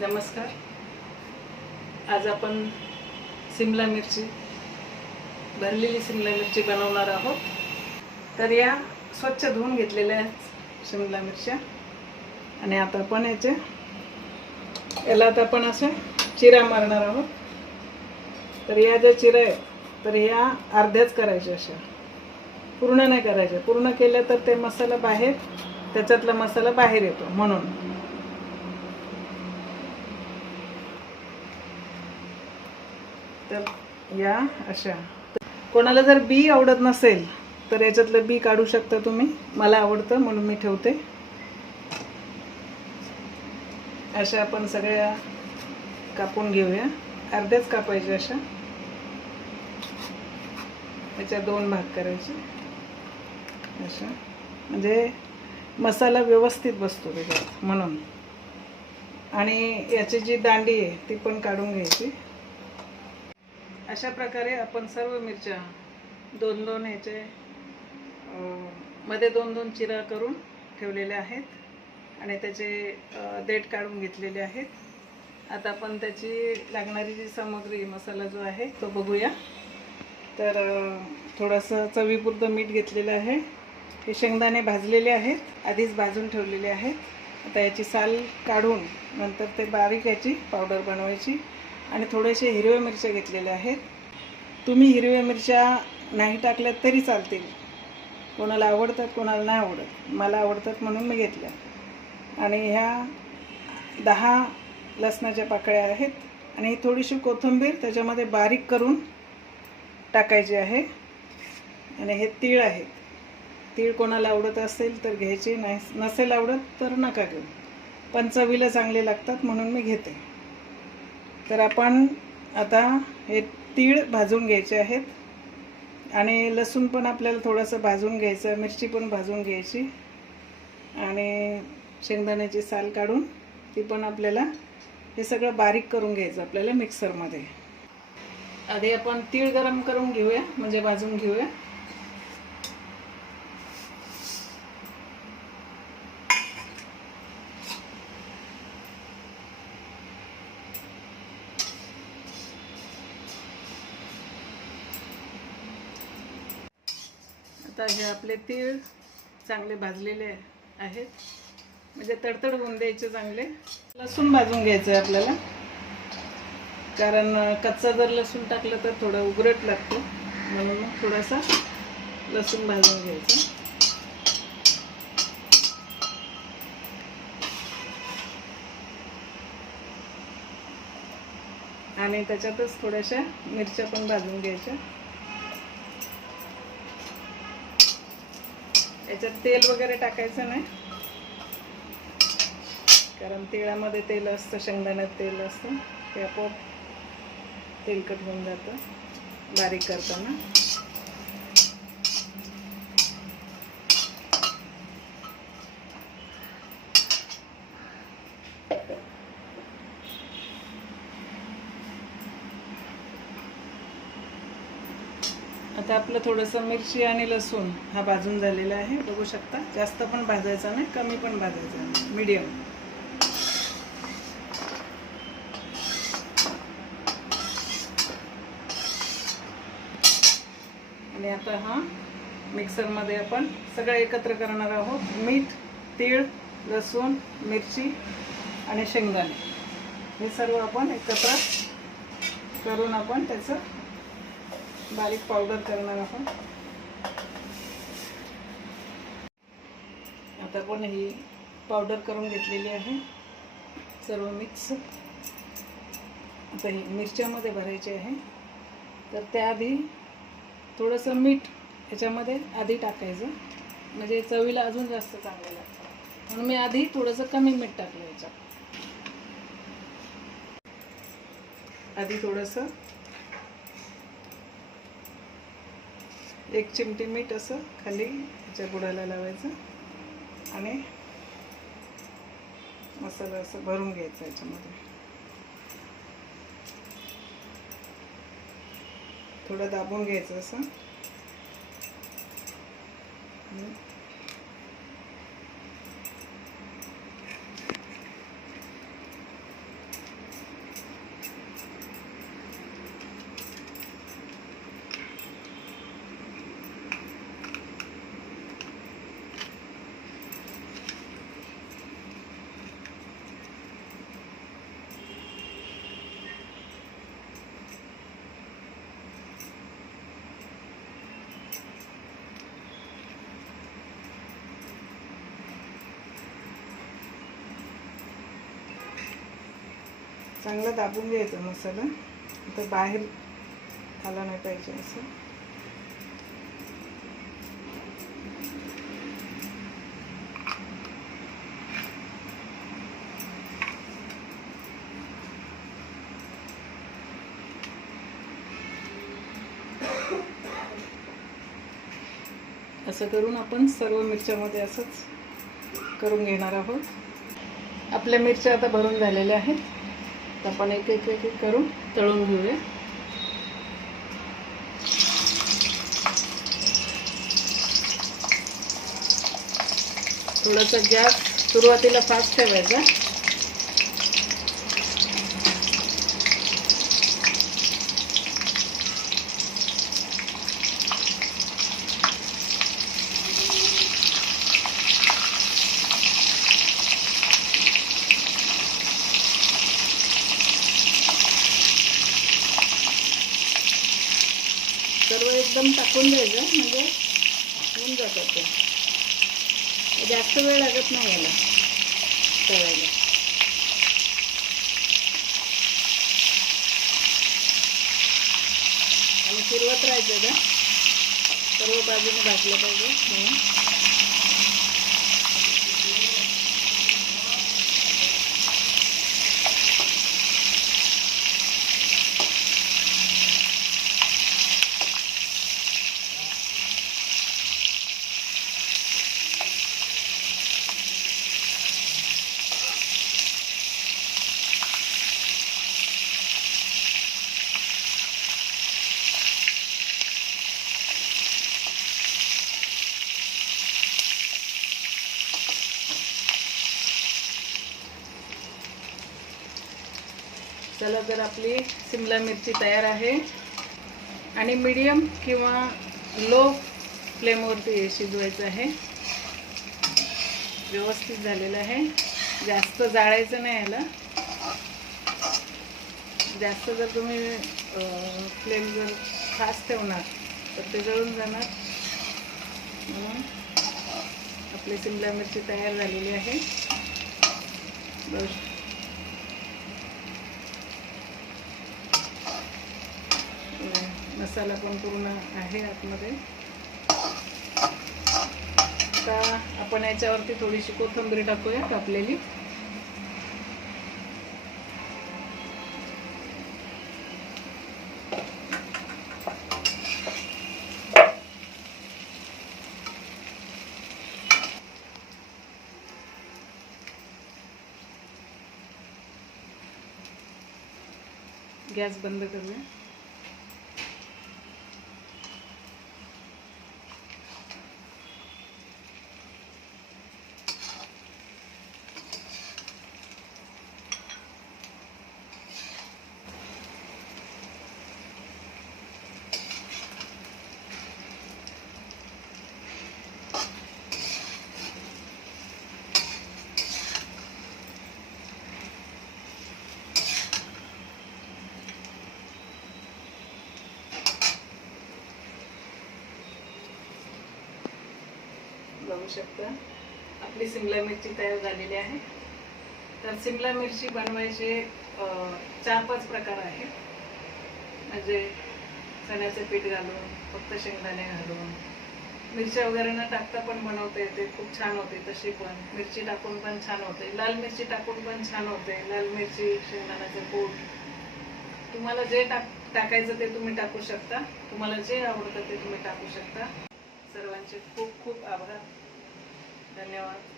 नमस्कार. आज आपण सिमला मिरची भरलेली सिमला मिरची बनवणार आहोत. तर या स्वच्छ धुवून घेतलेल्या आहेत शिमला मिरच्या. आणि आता आपण याचे याला आता आपण असे चिरा मारणार आहोत. तर या ज्या चिरा आहेत तर ह्या अर्ध्याच करायच्या अशा. पूर्ण नाही करायच्या. पूर्ण केल्या तर ते मसाला बाहेर त्याच्यातला मसाला बाहेर येतो म्हणून. तर या अशा. कोणाला जर बी आवडत नसेल तर याच्यातलं बी काढू शकता तुम्ही. मला आवडतं म्हणून मी ठेवते. अशा आपण सगळ्या कापून घेऊया. अर्ध्याच कापायच्या अशा. याच्या दोन भाग करायचे. अशा. म्हणजे मसाला व्यवस्थित बसतो त्याच्यात म्हणून. आणि याची जी दांडी आहे ती पण काढून घ्यायची. अशा प्रकारे आपण सर्व मिरच्या दोन दोन ह्याचे मध्ये दोन दोन चिरा करून ठेवलेले आहेत आणि त्याचे देठ काढून घेतलेले आहेत. आता आपण त्याची लागणारी जी सामग्री मसाला जो आहे तो बघूया. तर थोडंसं चवीपुरतं मीठ घेतलेलं आहे. हे शेंगदाणे भाजलेले आहेत. आधीच भाजून ठेवलेले आहेत. आता याची साल काढून नंतर ते बारीक याची पावडर बनवायची. आणि थोडेसे हिरव्या मिरच्या घेतलेल्या आहेत. तुम्ही हिरव्या मिरच्या नाही टाकल्यात तरी चालतील. कोणाला आवडतात कोणाला नाही आवडत. मला आवडतात म्हणून मी घेतल्या. आणि ह्या दहा लसणाच्या पाकळ्या आहेत. आणि ही थोडीशी कोथिंबीर त्याच्यामध्ये बारीक करून टाकायची आहे. आणि हे तीळ आहेत. तीळ कोणाला आवडत असेल तर घ्यायचे. नाही नसेल आवडत तर नका घेऊ. पण चवीला चांगले लागतात म्हणून मी घेते. तर आपण आता हे तीळ भाजून घ्यायचे आहेत. आणि लसूण पण आपल्याला थोडंसं भाजून घ्यायचं मिरची पण भाजून घ्यायची. आणि शेंगदाण्याची साल काढून ती पण आपल्याला हे सगळं बारीक करून घ्यायचं आपल्याला मिक्सरमध्ये. आधी आपण तीळ गरम करून घेऊया म्हणजे भाजून घेऊया. आता हे आपले तीळ चांगले भाजलेले आहेत. म्हणजे तडतड होऊन द्यायचे चांगले. लसूण भाजून घ्यायचं आहे आपल्याला. कारण कच्चा जर लसूण टाकलं तर थोडं उगरट लागतो. म्हणून मग थोडासा लसूण भाजून घ्यायचा. आणि त्याच्यातच थोड्याशा मिरच्या पण भाजून घ्यायच्या. याच्यात तेल वगैरे टाकायचं नाही. कारण तिळामध्ये तेल असतं शेंगदाण्यात तेल असतं ते आपोआप तेलकट होऊन जातं बारीक करताना. आता आपलं थोडंसं मिरची आणि लसूण हा भाजून झालेला आहे. बघू शकता जास्त पण भाजायचा नाही कमी पण भाजायचा नाही. मीडियम आणि आता हा मिक्सरमध्ये आपण सगळं एकत्र करणार आहोत. मीठ तीळ लसूण मिरची आणि शेंगदाणे. हे सर्व आपण एकत्र करून आपण त्याचं बारीक पावडर करणार आहोत. आता पण ही पावडर करून घेतलेली आहे. सर्व मिक्स आता ही मिरच्यामध्ये भरायची आहे. तर त्याआधी थोडंसं मीठ ह्याच्यामध्ये आधी टाकायचं. म्हणजे चवीला अजून जास्त चांगलं लागतं. म्हणून मी आधी थोडंसं कमी मीठ टाकलं ह्याच्यात आधी थोडंसं एक चिमटी मीठ असं खाली त्याच्या बुडाला लावायचं आणि मसाला असं भरून घ्यायचा याच्यामध्ये. थोडं दाबून घ्यायचं असं. चांगला दाबून घ्यायचा मसाला. आता बाहेर आला नाही पाहिजे असं. असं करून आपण सर्व मिरच्यामध्ये असंच करून घेणार आहोत. आपल्या मिरच्या आता भरून झालेल्या आहेत. तर आपण एक एक एक एक करून तळून घेऊया. थोडासा गॅस सुरुवातीला फास्ट ठेवायचा सर्व एकदम टाकून द्यायचं म्हणजे होऊन जातात ते जास्त वेळ लागत नाही याला तळायला. आणि फिरवत राहायचं का सर्व बाजूने भाजलं पाहिजे म्हणून. चला तर आपली सिमला मिरची तयार आहे. आणि मीडियम किंवा लो फ्लेमवरती शिजवायचं आहे. व्यवस्थित झालेलं आहे. जास्त जाळायचं नाही याला. जास्त जर तुम्ही फ्लेम जर फास्ट ठेवणार तर ते जळून जाणार. म्हणून आपली सिमला मिरची तयार झालेली आहे. मसाला पण पूर्ण आहे आतमध्ये. आता आपण याच्यावरती थोडीशी कोथिंबीर टाकूया कापलेली. गॅस बंद करूया. लावू शकता. आपली सिमला मिरची तयार झालेली आहे. तर सिमला मिरची बनवायचे चार पाच प्रकार आहेत. म्हणजे चण्याचे पीठ घालून फक्त शेंगदाणे घालून. मिरच्या वगैरे न टाकता पण बनवता येते. खूप छान होते तशी पण. मिरची टाकून पण छान होते. लाल मिरची टाकून पण छान होते. लाल मिरची शेंगदाण्याचं कूट. तुम्हाला जे टाक टाकायचं ते तुम्ही टाकू शकता. तुम्हाला जे आवडतं ते तुम्ही टाकू शकता. सर्वांचे खूप खूप आभार. धन्यवाद.